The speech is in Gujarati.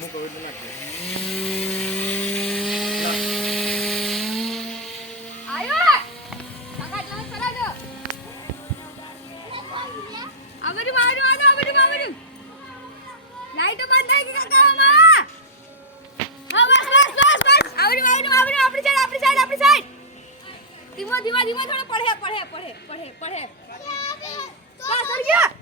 હું કહું એટલે નાખજો આયો કાકા એટલા સરા દો આવડું લાઈટો બંધ થઈ ગઈ કાકા આમાં હા બસ આવડી આપણી સાઈડ ધીમો થોડો પડે બસ સર ગયા